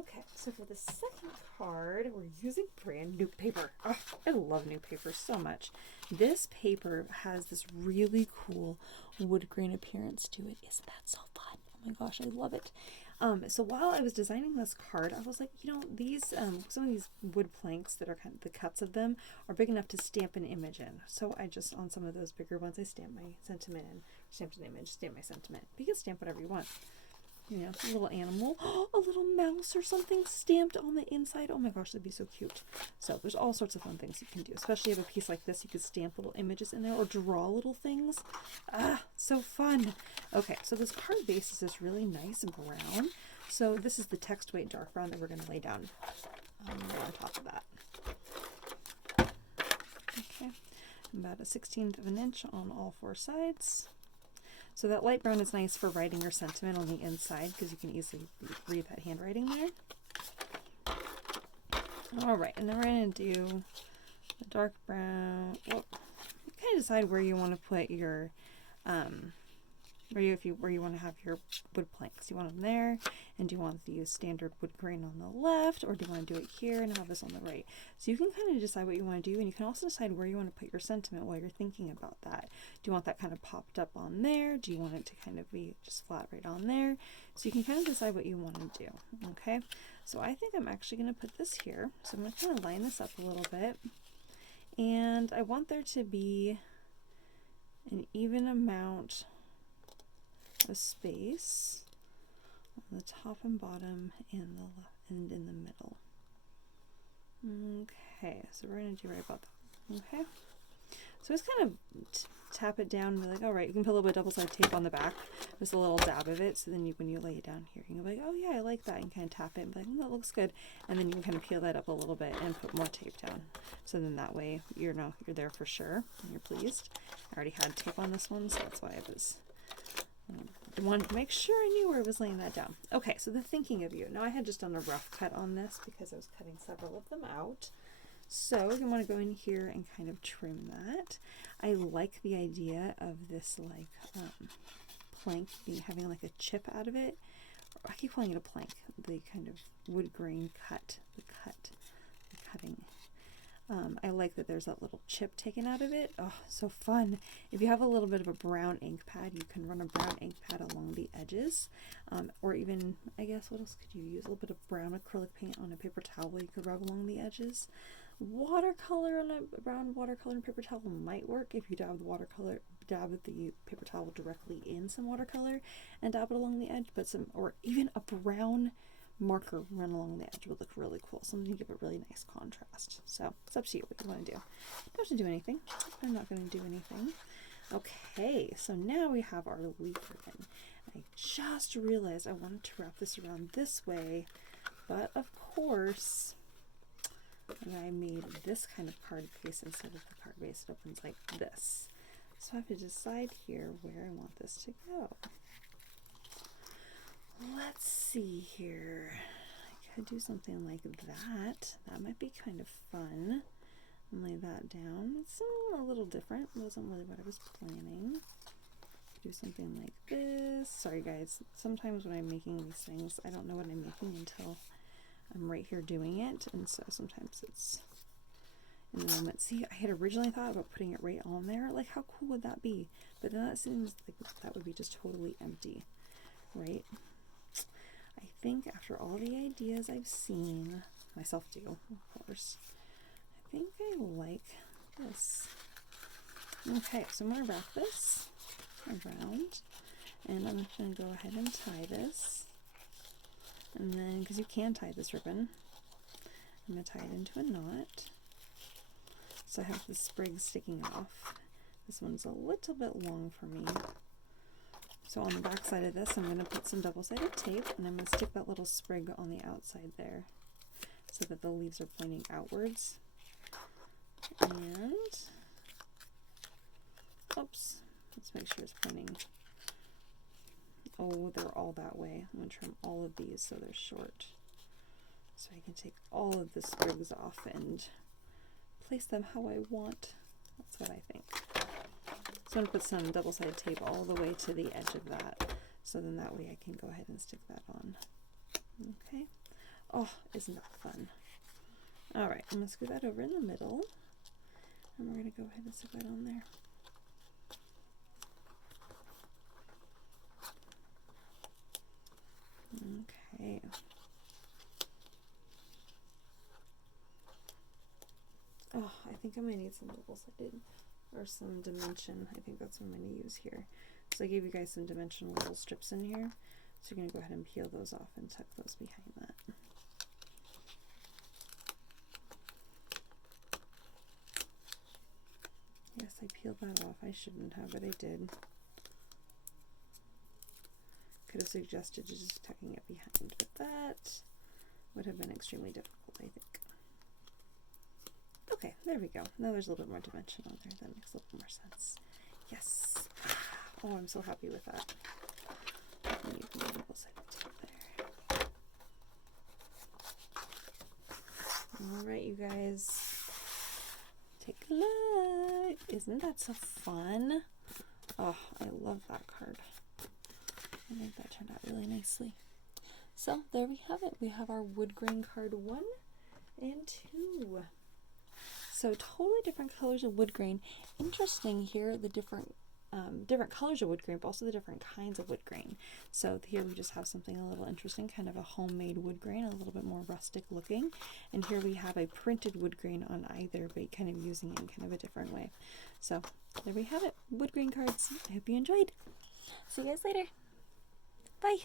Okay, so for the second card, we're using brand new paper. Oh, I love new paper so much. This paper has this really cool wood grain appearance to it. Isn't that so fun? Oh my gosh, I love it. So while I was designing this card, I was like, you know, these some of these wood planks that are kind of the cuts of them are big enough to stamp an image in. So I just, on some of those bigger ones, I stamped my sentiment in, stamped an image, stamped my sentiment. But you can stamp whatever you want. You know, a little animal, a little mouse or something stamped on the inside. Oh my gosh, that'd be so cute. So there's all sorts of fun things you can do, especially if you have a piece like this. You could stamp little images in there or draw little things. Ah, so fun. Okay, so this card base is this really nice brown. So this is the text weight dark brown that we're going to lay down on top of that. Okay, about a 1/16 of an inch on all four sides. So that light brown is nice for writing your sentiment on the inside because you can easily read that handwriting there. All right, and then we're going to do the dark brown. Well, you kind of decide where you want to put your, where you want to have your wood planks. Do you want them there, and do you want to use standard wood grain on the left, or do you want to do it here and have this on the right? So you can kind of decide what you want to do, and you can also decide where you want to put your sentiment while you're thinking about that. Do you want that kind of popped up on there? Do you want it to kind of be just flat right on there? So you can kind of decide what you want to do, okay? So I think I'm actually going to put this here. So I'm going to kind of line this up a little bit, and I want there to be an even amount of space on the top and bottom and the left and in the middle. Okay, so we're going to do right about that. Okay, so just kind of tap it down and be like, all right, you can put a little bit of double-sided tape on the back, just a little dab of it, so then when you lay it down here, you can be like, oh yeah, I like that, and kind of tap it and be like, that looks good, and then you can kind of peel that up a little bit and put more tape down, so then that way you're there for sure and you're pleased. I already had tape on this one, so that's why I wanted to make sure I knew where I was laying that down. Okay, so the thinking of you. Now I had just done a rough cut on this because I was cutting several of them out. So you want to go in here and kind of trim that. I like the idea of this like plank having like a chip out of it. I keep calling it a plank. The kind of wood grain cut, the cutting. I like that there's that little chip taken out of it. Oh, so fun. If you have a little bit of a brown ink pad, you can run a brown ink pad along the edges. Or even, I guess, what else could you use? A little bit of brown acrylic paint on a paper towel you could rub along the edges. Watercolor on a brown watercolor and paper towel might work if you dab the paper towel directly in some watercolor and dab it along the edge, or even a brown marker run along the edge would look really cool. Something to give a really nice contrast. So it's up to you what you want to do. You don't have to do anything. I'm not going to do anything. Okay, so now we have our leaf ribbon. I just realized I wanted to wrap this around this way, but of course I made this kind of card base instead of the card base. It opens like this. So I have to decide here where I want this to go. Let's see here. I could do something like that. That might be kind of fun. And lay that down. It's a little different. It wasn't really what I was planning. Do something like this. Sorry guys, sometimes when I'm making these things, I don't know what I'm making until I'm right here doing it. And so sometimes it's in the moment. See, I had originally thought about putting it right on there. Like, how cool would that be? But then that seems like that would be just totally empty, right? I think after all the ideas I've seen, myself do, of course, I think I like this. Okay, so I'm going to wrap this around, and I'm just going to go ahead and tie this. And then, because you can tie this ribbon, I'm going to tie it into a knot. So I have the sprig sticking off. This one's a little bit long for me. So on the back side of this, I'm going to put some double-sided tape, and I'm going to stick that little sprig on the outside there so that the leaves are pointing outwards. And, oops, let's make sure it's pointing. Oh, they're all that way. I'm going to trim all of these so they're short. So I can take all of the sprigs off and place them how I want. That's what I think. So I'm going to put some double-sided tape all the way to the edge of that, so then that way I can go ahead and stick that on. Okay. Oh, isn't that fun? All right, I'm gonna screw that over in the middle, and we're gonna go ahead and stick that on there. Okay. Oh, I think I'm gonna need some double-sided or some dimension. I think that's what I'm gonna use here. So I gave you guys some dimensional little strips in here. So you're gonna go ahead and peel those off and tuck those behind that. Yes, I peeled that off. I shouldn't have, but I did. Could have suggested just tucking it behind, but that would have been extremely difficult, I think. Okay, there we go. Now there's a little bit more dimension on there. That makes a little more sense. Yes. Oh, I'm so happy with that. Need a double-sided tape there. All right, you guys. Take a look. Isn't that so fun? Oh, I love that card. I think that turned out really nicely. So there we have it. We have our Woodgrain card 1 and 2. So totally different colors of wood grain. Interesting here, the different colors of wood grain, but also the different kinds of wood grain. So here we just have something a little interesting, kind of a homemade wood grain, a little bit more rustic looking. And here we have a printed wood grain on either, but kind of using it in kind of a different way. So there we have it, wood grain cards. I hope you enjoyed. See you guys later. Bye.